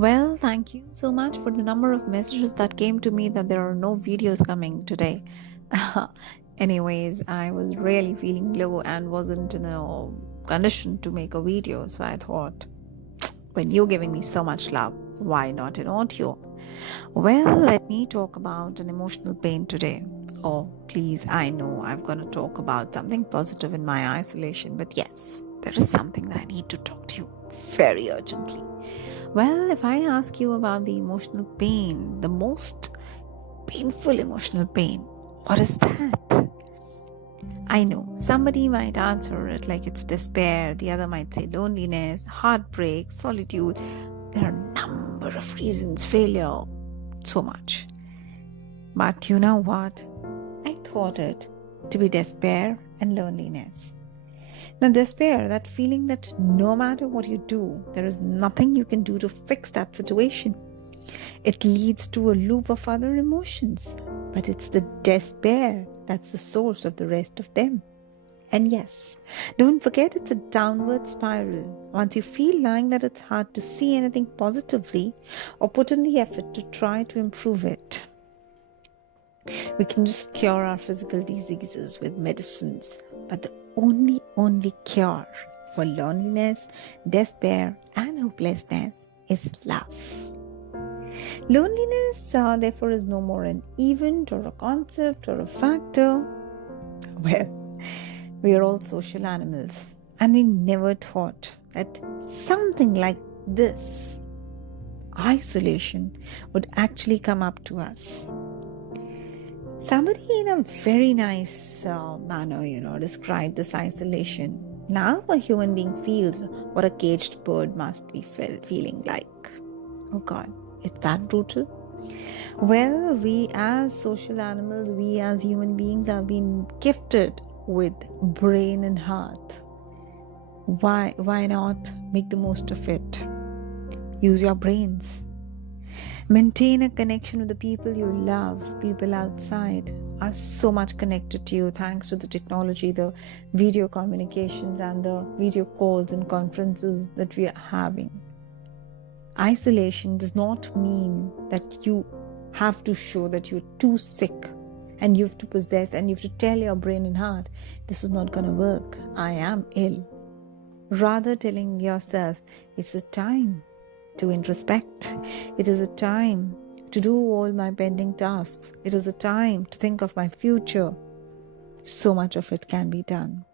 Well, thank you so much for the number of messages that came to me that there are no videos coming today. Anyways, I was really feeling low and wasn't in a condition to make a video, so I thought, when you're giving me so much love, why not in audio? Well, let me talk about an emotional pain today. Oh, please, I know I'm going to talk about something positive in my isolation, but yes, there is something that I need to talk to you very urgently. Well, if I ask you about the emotional pain, the most painful emotional pain, what is that? I know somebody might answer it like it's despair, the other might say loneliness, heartbreak, solitude. There are a number of reasons, failure, so much. But you know what? I thought it to be despair and loneliness. Now, despair, that feeling that no matter what you do, there is nothing you can do to fix that situation. It leads to a loop of other emotions, but it's the despair that's the source of the rest of them. And yes, don't forget it's a downward spiral. Once you feel like that it's hard to see anything positively or put in the effort to try to improve it. We can just cure our physical diseases with medicines, but the only cure for loneliness, despair, and hopelessness is love. Loneliness, therefore, is no more an event or a concept or a factor. Well, we are all social animals, and we never thought that something like this, isolation, would actually come up to us. Somebody in a very nice manner, described this isolation. Now a human being feels what a caged bird must be feeling like. Oh God, is that brutal? Well, we as social animals, we as human beings have been gifted with brain and heart. Why not make the most of it? Use your brains. Maintain a connection with the people you love. People outside are so much connected to you thanks to the technology, the video communications and the video calls and conferences that we are having. Isolation does not mean that you have to show that you're too sick and you have to possess and you have to tell your brain and heart, this is not going to work. I am ill. Rather telling yourself, it's a time to introspect. It is a time to do all my pending tasks. It is a time to think of my future. So much of it can be done.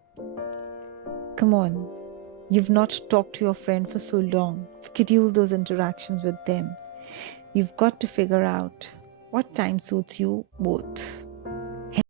Come on. You've not talked to your friend for so long. Schedule those interactions with them. You've got to figure out what time suits you both.